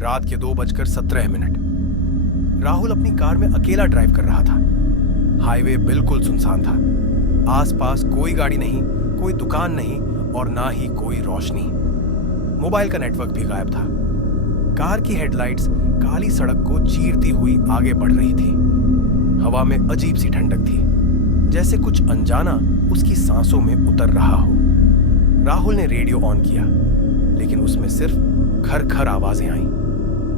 रात के 2:17। राहुल अपनी कार में अकेला ड्राइव कर रहा था। हाईवे बिल्कुल सुनसान था। आसपास कोई गाड़ी नहीं, कोई दुकान नहीं और ना ही कोई रोशनी। मोबाइल का नेटवर्क भी गायब था। कार की हेडलाइट्स काली सड़क को चीरती हुई आगे बढ़ रही थी। हवा में अजीब सी ठंडक थी, जैसे कुछ अनजाना उसकी सांसों में उतर रहा हो। राहुल ने रेडियो ऑन किया, लेकिन उसमें सिर्फ खर-खर आवाजें आईं।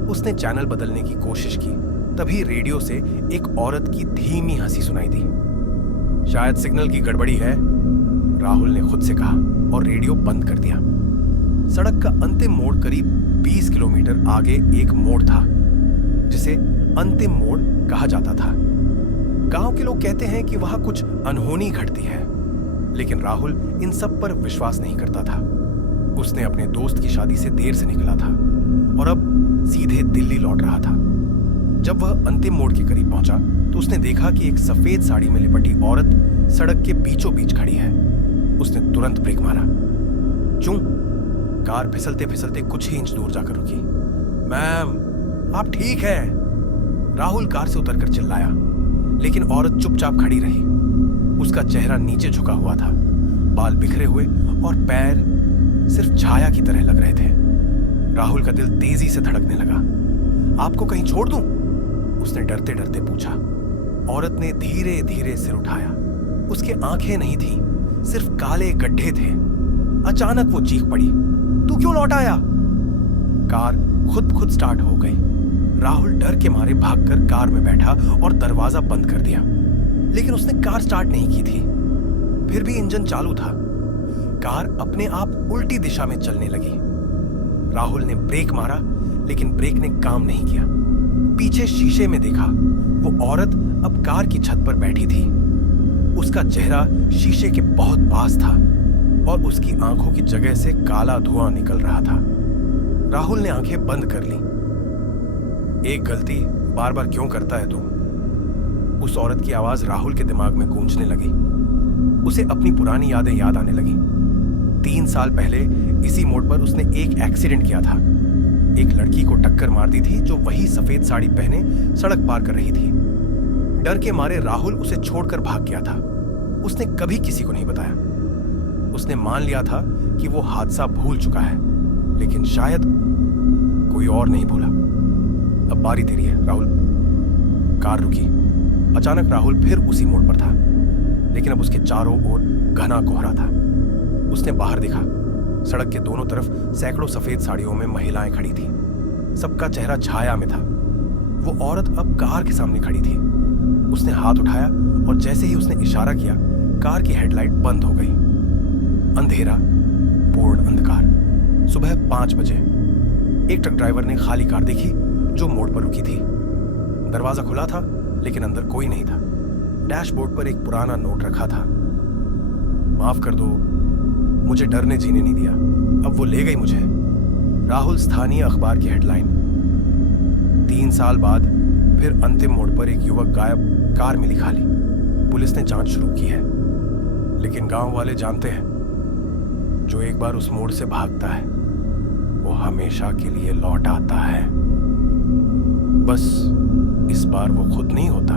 उसने चैनल बदलने की कोशिश की, तभी रेडियो से एक औरत की धीमी हंसी सुनाई दी। शायद सिग्नल की गड़बड़ी है, राहुल ने खुद से कहा और रेडियो बंद कर दिया। सड़क का अंतिम मोड़ करीब 20 किलोमीटर आगे एक मोड़ था, जिसे अंतिम मोड़ कहा जाता था। गांव के लोग कहते हैं कि वहां कुछ अनहोनी घटती है, लेकिन राहुल इन सब पर विश्वास नहीं करता था। उसने अपने दोस्त की शादी से देर से निकला था और अब सीधे दिल्ली लौट रहा था। जब वह अंतिम मोड़ के करीब पहुंचा तो उसने देखा कि एक सफेद साड़ी में लिपटी औरत सड़क के बीचों बीच खड़ी है। उसने तुरंत ब्रेक मारा। क्यों? कार फिसलते फिसलते कुछ ही इंच दूर जाकर रुकी। मैम, आप ठीक हैं? राहुल कार से उतरकर चिल्लाया, लेकिन औरत चुपचाप खड़ी रही। उसका चेहरा नीचे झुका हुआ था, बाल बिखरे हुए और पैर सिर्फ छाया की तरह लग रहे थे। राहुल का दिल तेजी से धड़कने लगा। आपको कहीं छोड़ दूं? उसने डरते डरते पूछा। औरत ने धीरे धीरे सिर उठाया। उसके आंखें नहीं थी, सिर्फ काले गड्ढे थे। अचानक वो चीख पड़ी, तू क्यों लौट आया? कार खुद स्टार्ट हो गई। राहुल डर के मारे भागकर कार में बैठा और दरवाजा बंद कर दिया, लेकिन उसने कार स्टार्ट नहीं की थी। फिर भी इंजन चालू था। कार अपने आप उल्टी दिशा में चलने लगी। राहुल ने ब्रेक मारा, लेकिन ब्रेक ने काम नहीं किया। पीछे शीशे में देखा, वो औरत अब कार की छत पर बैठी थी। उसका चेहरा शीशे के बहुत पास था और उसकी आंखों की जगह से काला धुआं निकल रहा था। राहुल ने आंखें बंद कर ली। एक गलती बार बार क्यों करता है तू? उस औरत की आवाज राहुल के दिमाग में गूंजने लगी। उसे अपनी पुरानी यादें याद आने लगी। 3 साल पहले इसी मोड़ पर उसने एक एक्सीडेंट किया था। एक लड़की को टक्कर मार दी थी जो वही सफेद साड़ी पहने सड़क पार कर रही थी। डर के मारे राहुल उसे छोड़कर भाग गया था। उसने कभी किसी को नहीं बताया। उसने मान लिया था कि वो हादसा भूल चुका है, लेकिन शायद कोई और नहीं भूला। अब बारी तेरी है राहुल। कार रुकी। अचानक राहुल फिर उसी मोड़ पर था, लेकिन अब उसके चारों ओर घना कोहरा था। उसने बाहर देखा। सड़क के दोनों तरफ सैकड़ों सफेद साड़ियों में महिलाएं खड़ी थी। सबका चेहरा छाया में था। वो औरत अब कार के सामने खड़ी थी। उसने हाथ उठाया और जैसे ही उसने इशारा किया, कार की हेडलाइट बंद हो गई। अंधेरा, पूर्ण अंधकार। सुबह 5 बजे एक ट्रक ड्राइवर ने खाली कार देखी जो मोड़ पर रुकी थी। दरवाजा खुला था, लेकिन अंदर कोई नहीं था। डैशबोर्ड पर एक पुराना नोट रखा था। माफ कर दो, मुझे डर ने जीने नहीं दिया, अब वो ले गई मुझे। राहुल स्थानीय अखबार की हेडलाइन। 3 साल बाद फिर अंतिम मोड़ पर एक युवक गायब, कार मिली खाली। पुलिस ने जांच शुरू की है, लेकिन गांव वाले जानते हैं, जो एक बार उस मोड़ से भागता है वो हमेशा के लिए लौट आता है। बस इस बार वो खुद नहीं होता।